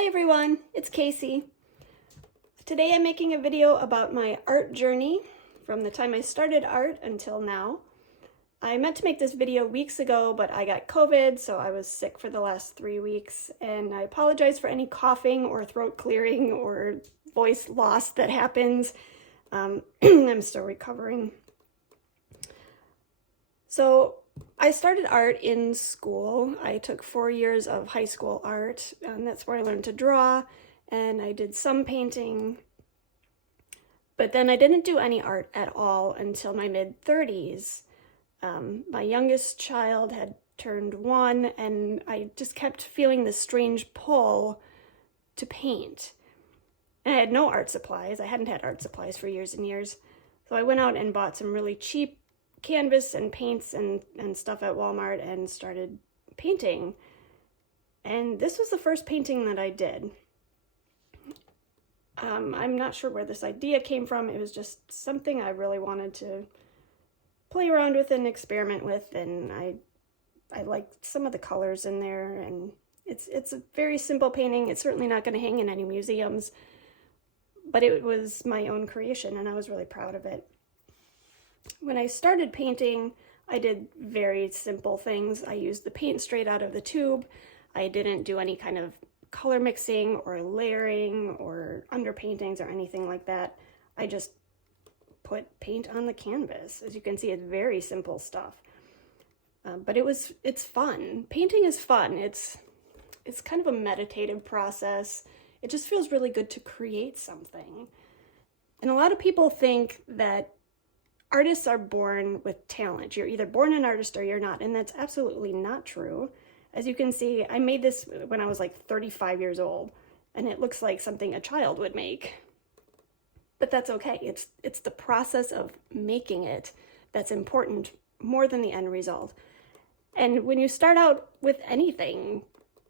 Hi everyone, it's Casey. Today I'm making a video about my art journey from the time I started art until now. I meant to make this video weeks ago, but I got COVID, so I was sick for the last 3 weeks, and I apologize for any coughing or throat clearing or voice loss that happens. I'm still recovering. So I started art in school. I took 4 years of high school art, and that's where I learned to draw, and I did some painting, but then I didn't do any art at all until my mid-30s. My youngest child had turned 1, and I just kept feeling this strange pull to paint. And I had no art supplies. I hadn't had art supplies for years and years. So I went out and bought some really cheap canvas and paints and stuff at Walmart and started painting. And this was the first painting that I did. I'm not sure where this idea came from. It was just something I really wanted to play around with and experiment with, and I liked some of the colors in there, and it's a very simple painting. It's certainly not going to hang in any museums, but it was my own creation, and I was really proud of it. When I started painting, I did very simple things. I used the paint straight out of the tube. I didn't do any kind of color mixing or layering or underpaintings or anything like that. I just put paint on the canvas. As you can see, it's very simple stuff. But it's fun. Painting is fun. It's kind of a meditative process. It just feels really good to create something. And a lot of people think that artists are born with talent. You're either born an artist or you're not, and that's absolutely not true. As you can see, I made this when I was like 35 years old, and it looks like something a child would make. But that's okay. It's the process of making it that's important more than the end result. And when you start out with anything,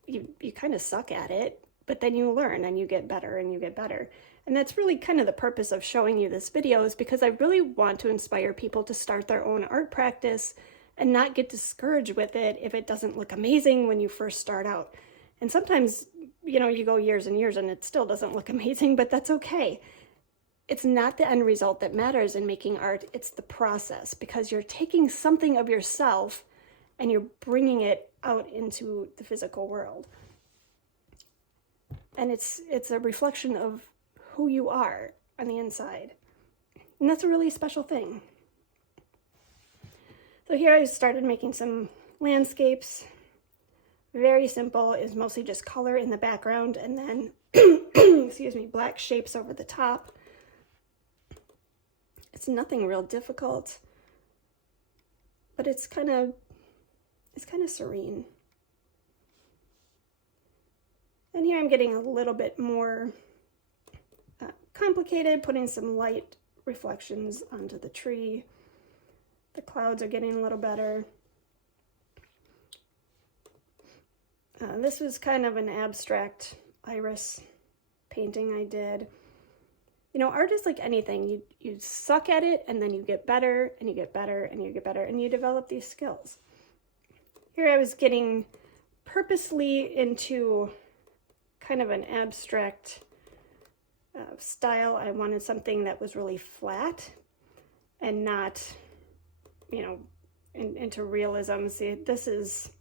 you kind of suck at it, but then you learn and you get better and you get better. And that's really kind of the purpose of showing you this video, is because I really want to inspire people to start their own art practice and not get discouraged with it if it doesn't look amazing when you first start out. And sometimes, you go years and years and it still doesn't look amazing, but that's okay. It's not the end result that matters in making art, it's the process, because you're taking something of yourself and you're bringing it out into the physical world. And it's a reflection of who you are on the inside. And that's a really special thing. So here I started making some landscapes. Very simple, is mostly just color in the background and then, excuse me, black shapes over the top. It's nothing real difficult, but it's kind of serene. And here I'm getting a little bit more complicated, putting some light reflections onto the tree. The clouds are getting a little better. This was kind of an abstract iris painting I did. Art is like anything. You suck at it, and then you get better, and you get better, and you get better, and you develop these skills. Here I was getting purposely into kind of an abstract style. I wanted something that was really flat and not, into realism. See, this is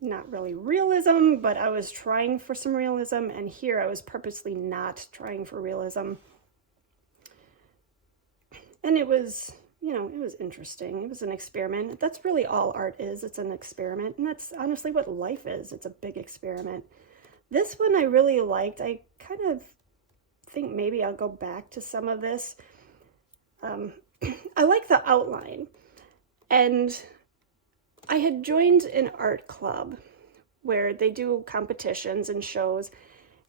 not really realism, but I was trying for some realism, and here I was purposely not trying for realism. And it was, it was interesting. It was an experiment. That's really all art is. It's an experiment, and that's honestly what life is. It's a big experiment. This one I really liked. I kind of think maybe I'll go back to some of this. I like the outline, and I had joined an art club where they do competitions and shows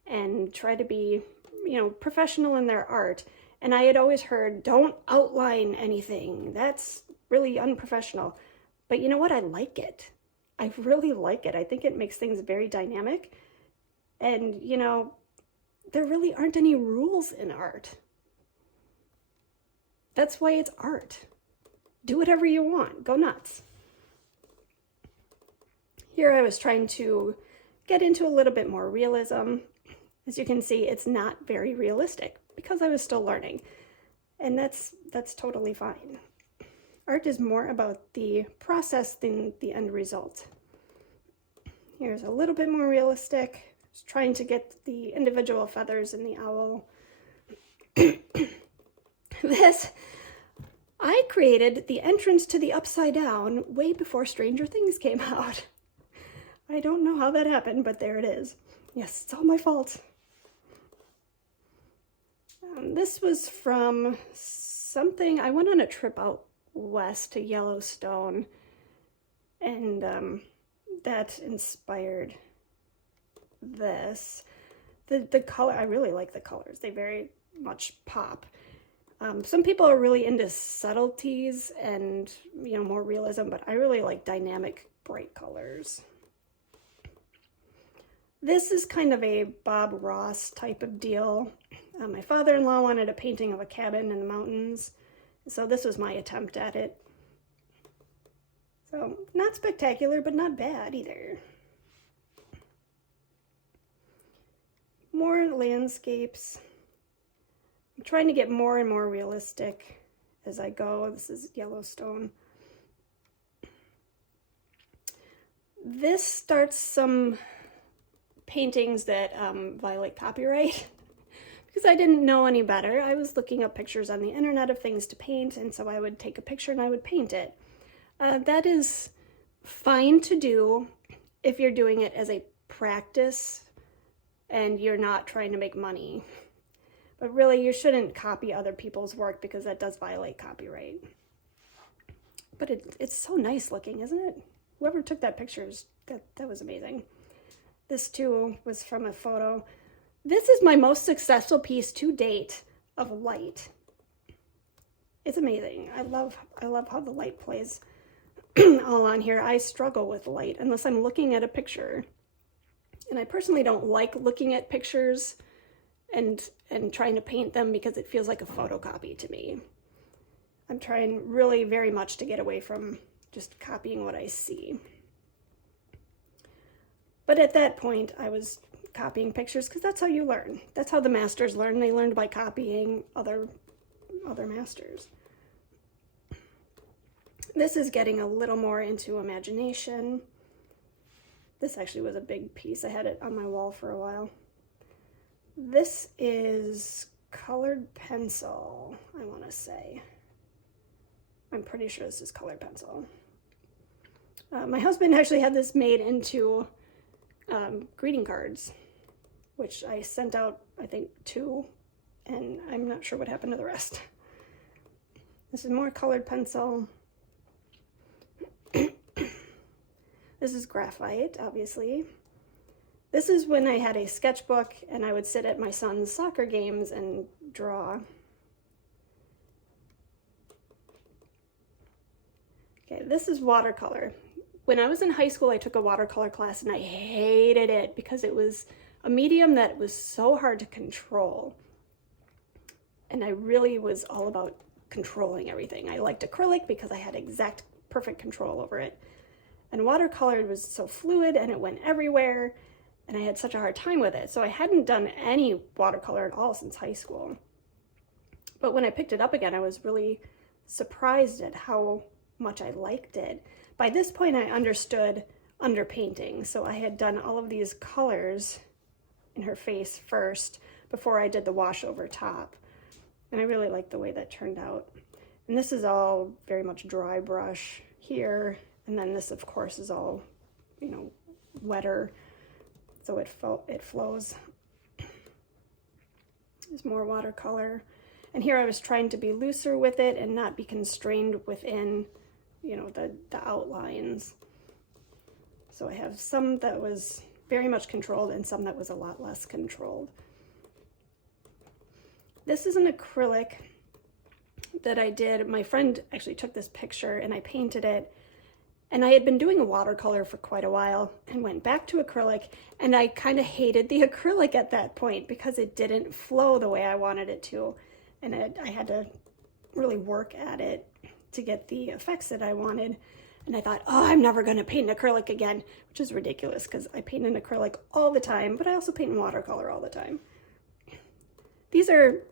and try to be, professional in their art. And I had always heard, don't outline anything. That's really unprofessional. But you know what? I like it. I really like it. I think it makes things very dynamic. And, there really aren't any rules in art. That's why it's art. Do whatever you want. Go nuts. Here I was trying to get into a little bit more realism. As you can see, it's not very realistic because I was still learning, and that's totally fine. Art is more about the process than the end result. Here's a little bit more realistic. Just trying to get the individual feathers in the owl. This, I created the entrance to the Upside Down way before Stranger Things came out. I don't know how that happened, but there it is. Yes, it's all my fault. This was from something, I went on a trip out west to Yellowstone, and that inspired this. The color, I really like the colors. They very much pop. Some people are really into subtleties and, you know, more realism, but I really like dynamic, bright colors. This is kind of a Bob Ross type of deal. My father-in-law wanted a painting of a cabin in the mountains, so this was my attempt at it. So, not spectacular, but not bad either. More landscapes. I'm trying to get more and more realistic as I go. This is Yellowstone. This starts some paintings that violate copyright because I didn't know any better. I was looking up pictures on the internet of things to paint, and so I would take a picture and I would paint it. That is fine to do if you're doing it as a practice and you're not trying to make money. But really, you shouldn't copy other people's work because that does violate copyright. But it's so nice looking, isn't it? Whoever took that picture, that was amazing. This too was from a photo. This is my most successful piece to date of light. It's amazing. I love how the light plays all on here. I struggle with light unless I'm looking at a picture. And I personally don't like looking at pictures and trying to paint them because it feels like a photocopy to me. I'm trying really very much to get away from just copying what I see. But at that point, I was copying pictures because that's how you learn. That's how the masters learn. They learned by copying other masters. This is getting a little more into imagination. This actually was a big piece. I had it on my wall for a while. This is colored pencil, I want to say. I'm pretty sure this is colored pencil. My husband actually had this made into greeting cards, which I sent out, I think, 2, and I'm not sure what happened to the rest. This is more colored pencil. This is graphite, obviously. This is when I had a sketchbook and I would sit at my son's soccer games and draw. Okay, this is watercolor. When I was in high school, I took a watercolor class and I hated it because it was a medium that was so hard to control. And I really was all about controlling everything. I liked acrylic because I had exact perfect control over it. And watercolor was so fluid and it went everywhere. And I had such a hard time with it. So I hadn't done any watercolor at all since high school. But when I picked it up again, I was really surprised at how much I liked it. By this point, I understood underpainting. So I had done all of these colors in her face first before I did the wash over top. And I really liked the way that turned out. And this is all very much dry brush here. And then this, of course, is all, you know, wetter. So it flows. There's more watercolor. And here I was trying to be looser with it and not be constrained within, you know, the outlines. So I have some that was very much controlled and some that was a lot less controlled. This is an acrylic that I did. My friend actually took this picture and I painted it. And I had been doing a watercolor for quite a while and went back to acrylic, and I kind of hated the acrylic at that point because it didn't flow the way I wanted it to. And I had to really work at it to get the effects that I wanted. And I thought, oh, I'm never going to paint an acrylic again, which is ridiculous because I paint in acrylic all the time, but I also paint in watercolor all the time. These are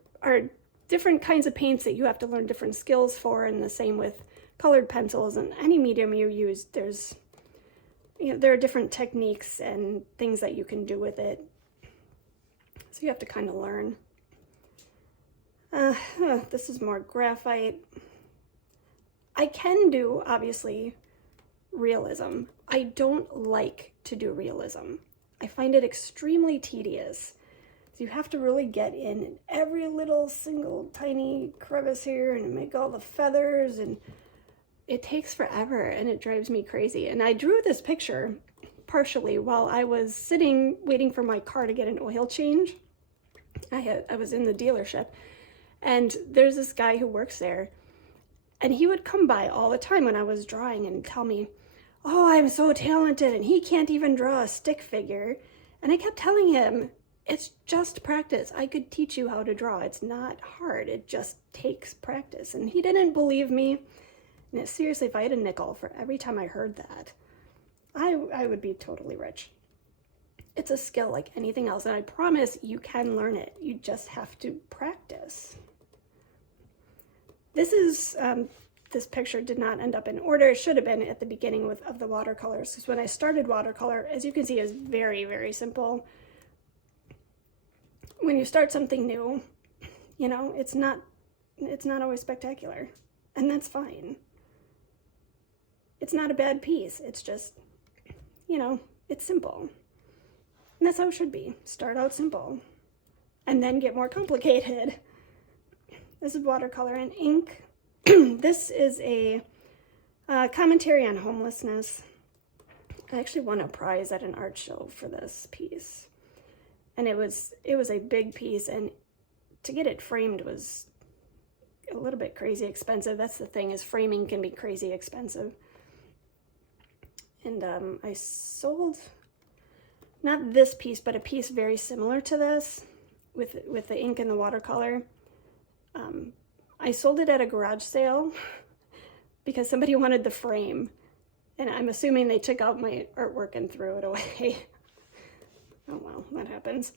different kinds of paints that you have to learn different skills for, and the same with colored pencils. And any medium you use, there are different techniques and things that you can do with it. So you have to kind of learn. This is more graphite. I can do, obviously, realism. I don't like to do realism. I find it extremely tedious. So you have to really get in every little single tiny crevice here and make all the feathers, and it takes forever and it drives me crazy. And I drew this picture partially while I was sitting waiting for my car to get an oil change. I was in the dealership, and there's this guy who works there, and he would come by all the time when I was drawing and tell me, oh, I'm so talented, and he can't even draw a stick figure. And I kept telling him, it's just practice. I could teach you how to draw. It's not hard. It just takes practice. And he didn't believe me. And seriously, if I had a nickel for every time I heard that, I would be totally rich. It's a skill like anything else, and I promise you can learn it. You just have to practice. This picture did not end up in order. It should have been at the beginning of the watercolors, because when I started watercolor, as you can see, is very, very simple. When you start something new, it's not always spectacular, and that's fine. It's not a bad piece. It's just, it's simple. And that's how it should be. Start out simple and then get more complicated. This is watercolor and ink. This is a commentary on homelessness. I actually won a prize at an art show for this piece. And it was a big piece, and to get it framed was a little bit crazy expensive. That's the thing, is framing can be crazy expensive. And I sold, not this piece, but a piece very similar to this with the ink and the watercolor. I sold it at a garage sale because somebody wanted the frame, and I'm assuming they took out my artwork and threw it away. Oh well, that happens.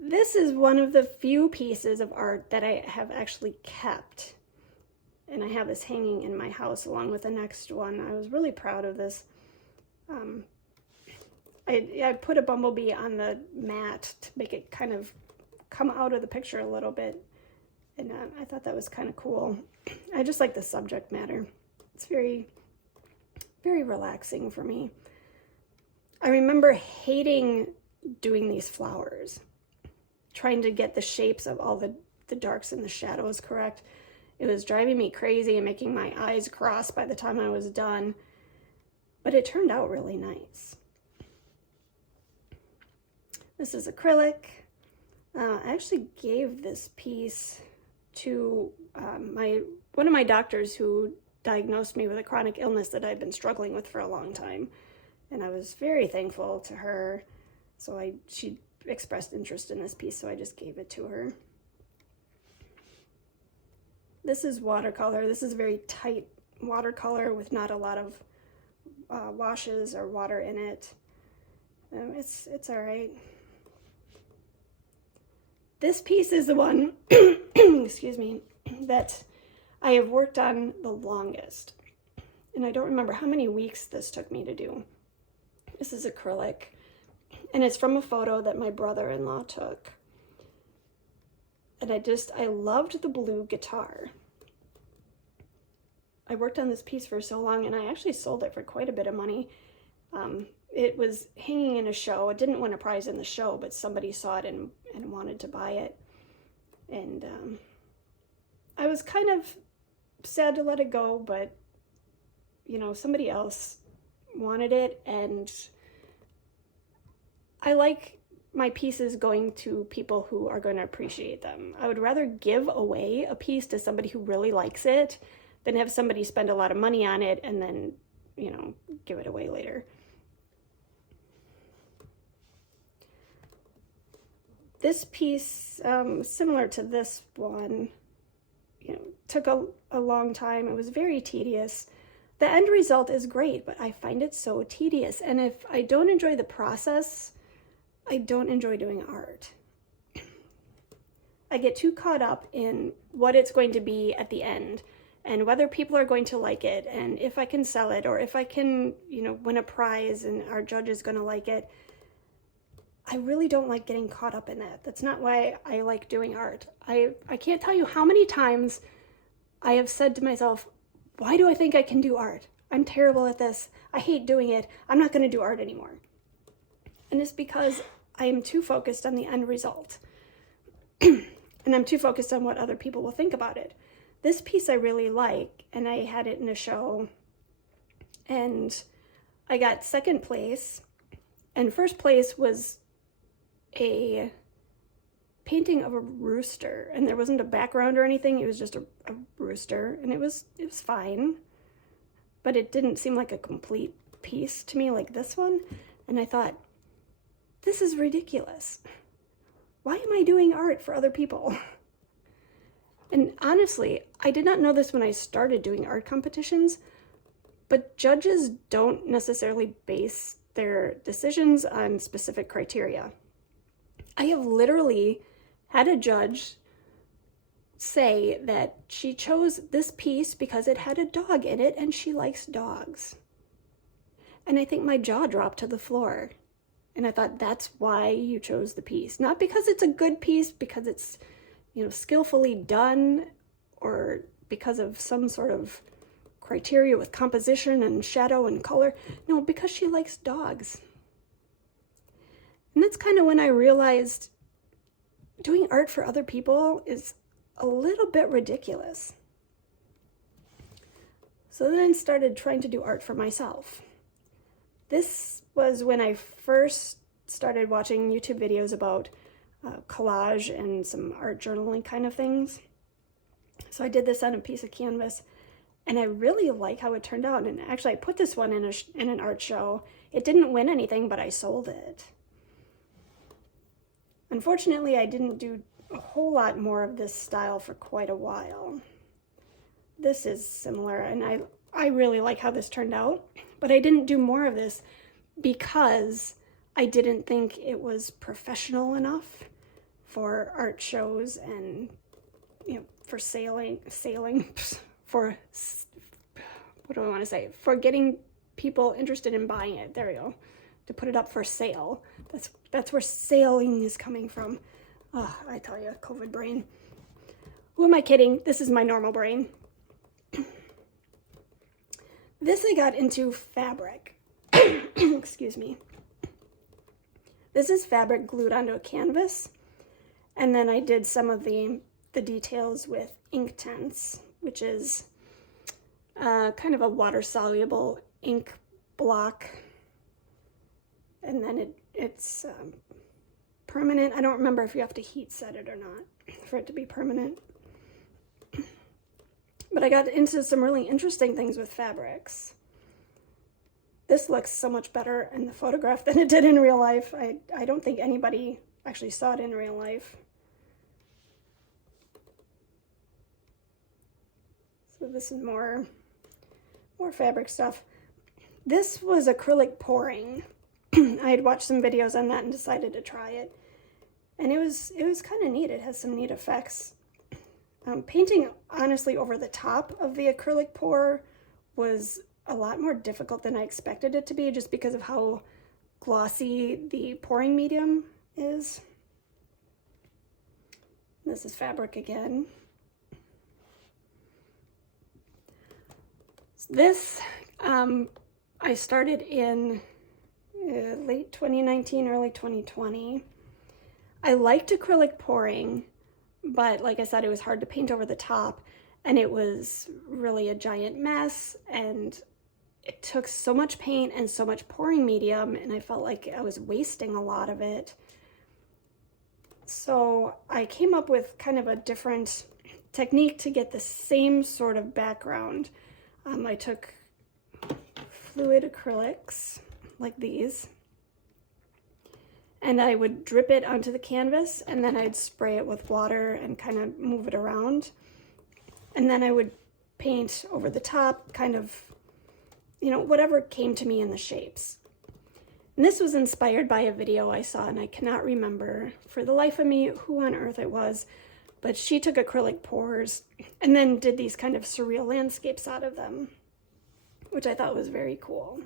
This is one of the few pieces of art that I have actually kept. And I have this hanging in my house along with the next one. I was really proud of this. I put a bumblebee on the mat to make it kind of come out of the picture a little bit. And I thought that was kind of cool. I just like the subject matter. It's very, very relaxing for me. I remember hating doing these flowers, trying to get the shapes of all the darks and the shadows correct. It was driving me crazy and making my eyes cross by the time I was done, but it turned out really nice. This is acrylic. I actually gave this piece to one of my doctors who diagnosed me with a chronic illness that I'd been struggling with for a long time. And I was very thankful to her. So she expressed interest in this piece, so I just gave it to her. This is watercolor. This is a very tight watercolor with not a lot of washes or water in it. It's all right. This piece is the one, excuse me, that I have worked on the longest. And I don't remember how many weeks this took me to do. This is acrylic, and it's from a photo that my brother-in-law took. And I loved the blue guitar. I worked on this piece for so long, and I actually sold it for quite a bit of money. It was hanging in a show. It didn't win a prize in the show, but somebody saw it and wanted to buy it. And I was kind of sad to let it go, but, somebody else wanted it, and I like my pieces going to people who are going to appreciate them. I would rather give away a piece to somebody who really likes it than have somebody spend a lot of money on it and then, give it away later. This piece, similar to this one, took a long time. It was very tedious. the end result is great, but I find it so tedious. And if I don't enjoy the process, I don't enjoy doing art. I get too caught up in what it's going to be at the end and whether people are going to like it and if I can sell it or if I can, win a prize and our judge is going to like it. I really don't like getting caught up in that. That's not why I like doing art. I can't tell you how many times I have said to myself, why do I think I can do art? I'm terrible at this. I hate doing it. I'm not going to do art anymore. And it's because I am too focused on the end result. And I'm too focused on what other people will think about it. This piece I really like, and I had it in a show, and I got second place, and first place was a painting of a rooster, and there wasn't a background or anything. It was just a rooster, and it was fine, but it didn't seem like a complete piece to me like this one. And I thought, this is ridiculous. Why am I doing art for other people? And honestly, I did not know this when I started doing art competitions, but judges don't necessarily base their decisions on specific criteria. I have literally had a judge say that she chose this piece because it had a dog in it and she likes dogs. And I think my jaw dropped to the floor. And I thought, that's why you chose the piece. Not because it's a good piece, because it's, skillfully done, or because of some sort of criteria with composition and shadow and color. No, because she likes dogs. And that's kind of when I realized doing art for other people is a little bit ridiculous. So then I started trying to do art for myself. This was when I first started watching YouTube videos about collage and some art journaling kind of things. So I did this on a piece of canvas, and I really like how it turned out. And actually, I put this one in an art show. It didn't win anything, but I sold it. Unfortunately, I didn't do a whole lot more of this style for quite a while. This is similar, and I really like how this turned out, but I didn't do more of this because I didn't think it was professional enough for art shows and, for sailing, for, what do I want to say? For getting people interested in buying it. There we go. To put it up for sale. That's where sailing is coming from. Oh, I tell you, COVID brain. Who am I kidding? This is my normal brain. This I got into fabric. Excuse me. This is fabric glued onto a canvas. And then I did some of the details with Inktense, which is kind of a water-soluble ink block. And then it's permanent. I don't remember if you have to heat set it or not for it to be permanent. But I got into some really interesting things with fabrics. This looks so much better in the photograph than it did in real life. I don't think anybody actually saw it in real life. So this is more fabric stuff. This was acrylic pouring. I had watched some videos on that and decided to try it. And it was kind of neat. It has some neat effects. Painting honestly over the top of the acrylic pour was a lot more difficult than I expected it to be, just because of how glossy the pouring medium is. This is fabric again. This I started in late 2019, early 2020. I liked acrylic pouring, but like I said, it was hard to paint over the top, and it was really a giant mess, and it took so much paint and so much pouring medium, and I felt like I was wasting a lot of it. So I came up with kind of a different technique to get the same sort of background. I took fluid acrylics like these, and I would drip it onto the canvas, and then I'd spray it with water and kind of move it around. And then I would paint over the top, kind of you know, whatever came to me in the shapes. And this was inspired by a video I saw, and I cannot remember for the life of me who on earth it was, but she took acrylic pours and then did these kind of surreal landscapes out of them, which I thought was very cool.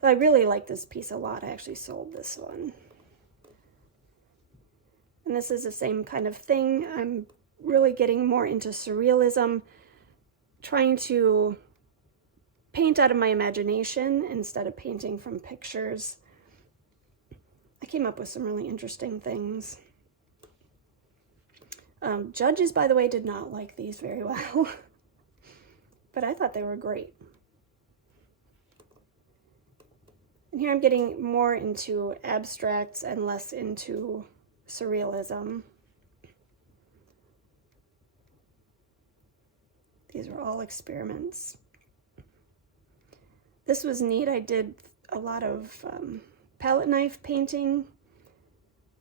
But I really like this piece a lot. I actually sold this one. And this is the same kind of thing. I'm really getting more into surrealism, trying to paint out of my imagination instead of painting from pictures. I came up with some really interesting things. Judges, by the way, did not like these very well, but I thought they were great. And here I'm getting more into abstracts and less into surrealism. These were all experiments. This was neat. I did a lot of palette knife painting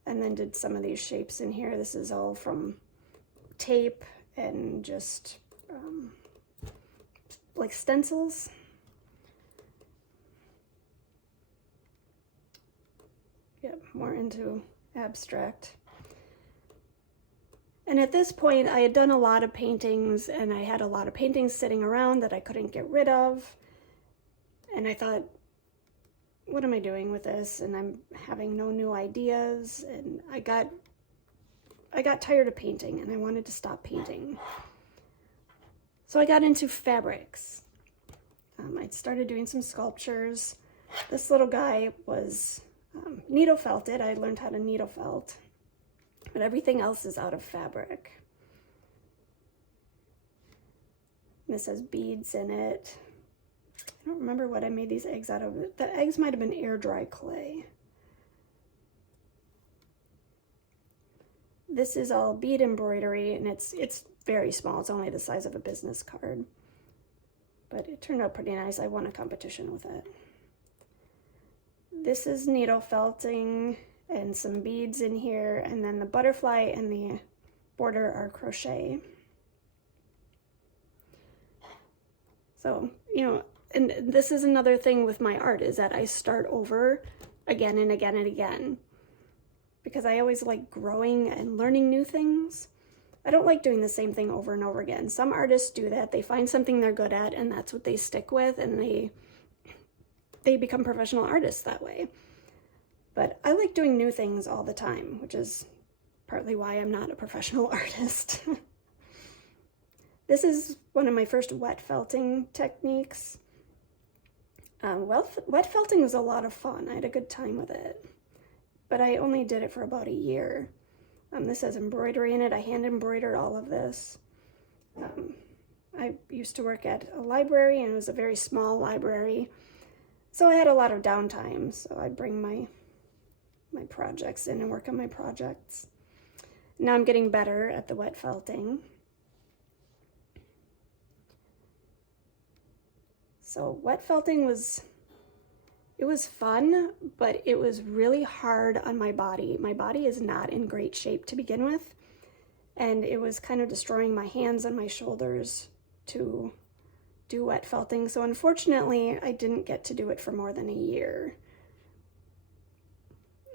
and then did some of these shapes in here. This is all from tape and just like stencils. Yep, more into abstract. And at this point, I had done a lot of paintings, and I had a lot of paintings sitting around that I couldn't get rid of. And I thought, what am I doing with this? And I'm having no new ideas. And I got tired of painting, and I wanted to stop painting. So I got into fabrics. I started doing some sculptures. This little guy was needle felted. I learned how to needle felt. But everything else is out of fabric. This has beads in it. I don't remember what I made these eggs out of. The eggs might have been air dry clay. This is all bead embroidery, and it's very small. It's only the size of a business card. But it turned out pretty nice. I won a competition with it. This is needle felting and some beads in here, and then the butterfly and the border are crochet. So, you know, and this is another thing with my art, is that I start over again and again and again, because I always like growing and learning new things. I don't like doing the same thing over and over again. Some artists do that. They find something they're good at, and that's what they stick with, and they become professional artists that way. But I like doing new things all the time, which is partly why I'm not a professional artist. This is one of my first wet felting techniques. Wet felting was a lot of fun. I had a good time with it, but I only did it for about a year. This has embroidery in it. I hand embroidered all of this. I used to work at a library, and it was a very small library, so I had a lot of downtime. So I'd bring my projects in and work on my projects. Now I'm getting better at the wet felting. So wet felting was fun, but it was really hard on my body. My body is not in great shape to begin with, and it was kind of destroying my hands and my shoulders to do wet felting. So unfortunately, I didn't get to do it for more than a year.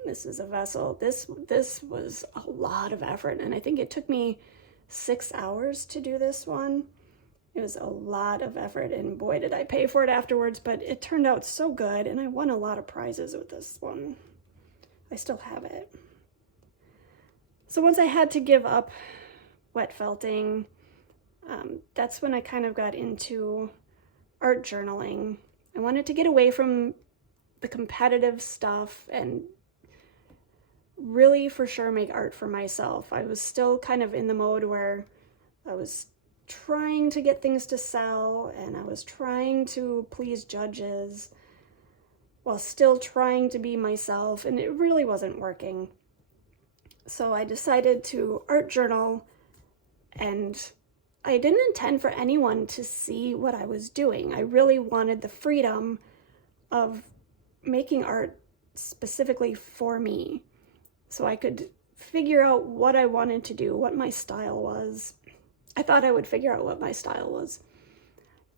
This is a vessel. This was a lot of effort, and I think it took me 6 hours to do this one. It was a lot of effort, and boy, did I pay for it afterwards, but it turned out so good, and I won a lot of prizes with this one. I still have it. So once I had to give up wet felting, that's when I kind of got into art journaling. I wanted to get away from the competitive stuff and really for sure make art for myself. I was still kind of in the mode where I was trying to get things to sell, and I was trying to please judges while still trying to be myself, and it really wasn't working. So I decided to art journal, and I didn't intend for anyone to see what I was doing. I really wanted the freedom of making art specifically for me, so I could figure out what I wanted to do, what my style was. I thought I would figure out what my style was.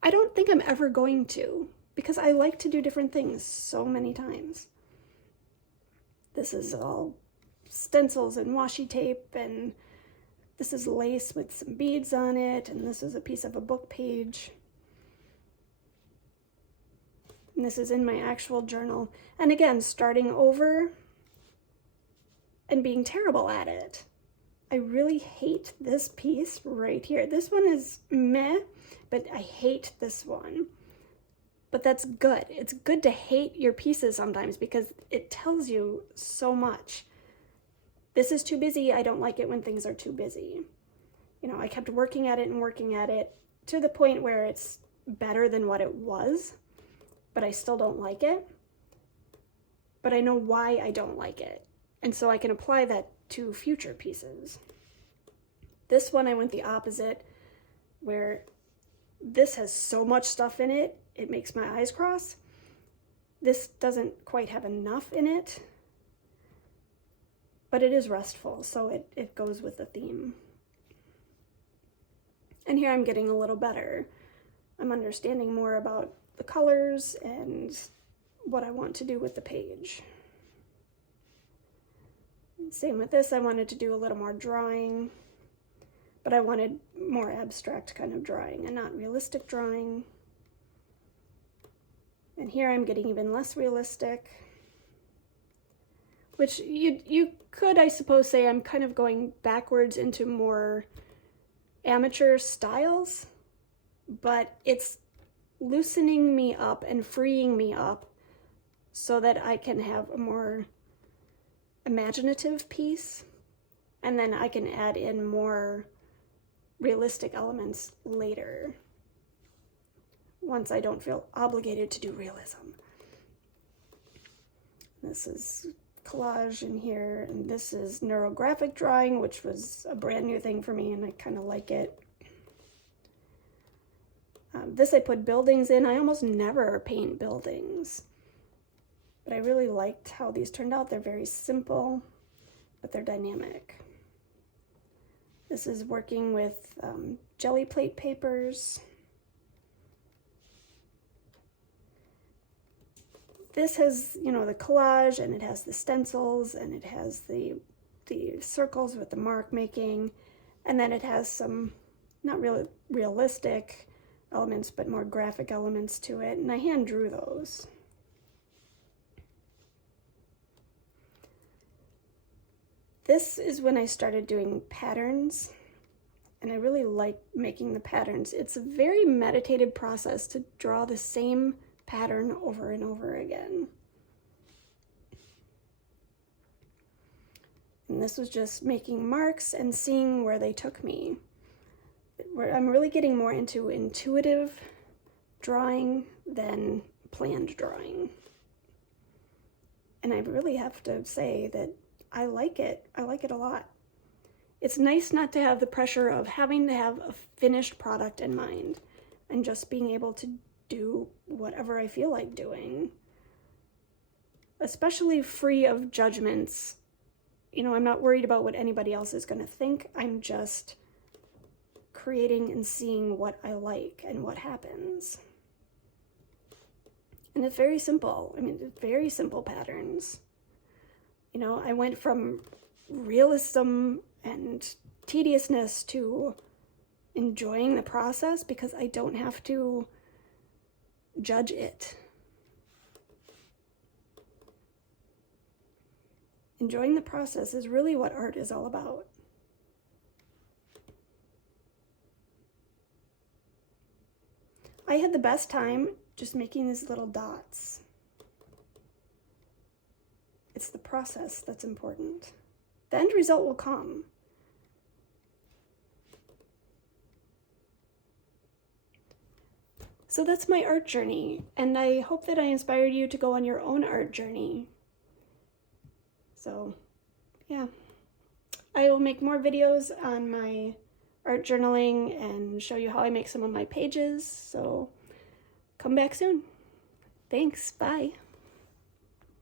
I don't think I'm ever going to. because I like to do different things so many times. This is all stencils and washi tape, and this is lace with some beads on it, and this is a piece of a book page. And this is in my actual journal. And again, starting over and being terrible at it. I really hate this piece right here. This one is meh, but I hate this one. But that's good. It's good to hate your pieces sometimes because it tells you so much. This is too busy. I don't like it when things are too busy. You know, I kept working at it and working at it to the point where it's better than what it was, but I still don't like it. But I know why I don't like it. And so I can apply that to future pieces. This one I went the opposite, where this has so much stuff in it, it makes my eyes cross. This doesn't quite have enough in it, but it is restful, so it goes with the theme. And here I'm getting a little better. I'm understanding more about the colors and what I want to do with the page. Same with this, I wanted to do a little more drawing, but I wanted more abstract kind of drawing and not realistic drawing. And here I'm getting even less realistic, which you could, I suppose, say I'm kind of going backwards into more amateur styles, but it's loosening me up and freeing me up so that I can have a more imaginative piece, and then I can add in more realistic elements later once I don't feel obligated to do realism. This is collage in here, and this is neurographic drawing, which was a brand new thing for me, and I kind of like it. This I put buildings in. I almost never paint buildings, but I really liked how these turned out. They're very simple, but they're dynamic. This is working with jelly plate papers. This has, you know, the collage, and it has the stencils, and it has the circles with the mark making, and then it has some not really realistic elements, but more graphic elements to it, and I hand drew those. This is when I started doing patterns, and I really like making the patterns. It's a very meditative process to draw the same pattern over and over again. And this was just making marks and seeing where they took me. I'm really getting more into intuitive drawing than planned drawing. And I really have to say that I like it. I like it a lot. It's nice not to have the pressure of having to have a finished product in mind and just being able to do whatever I feel like doing. Especially free of judgments. You know, I'm not worried about what anybody else is going to think. I'm just creating and seeing what I like and what happens. And it's very simple. I mean, it's very simple patterns. You know, I went from realism and tediousness to enjoying the process because I don't have to judge it. Enjoying the process is really what art is all about. I had the best time just making these little dots. It's the process that's important. The end result will come. So that's my art journey, and I hope that I inspired you to go on your own art journey. So, yeah. I will make more videos on my art journaling and show you how I make some of my pages, so come back soon. Thanks, bye.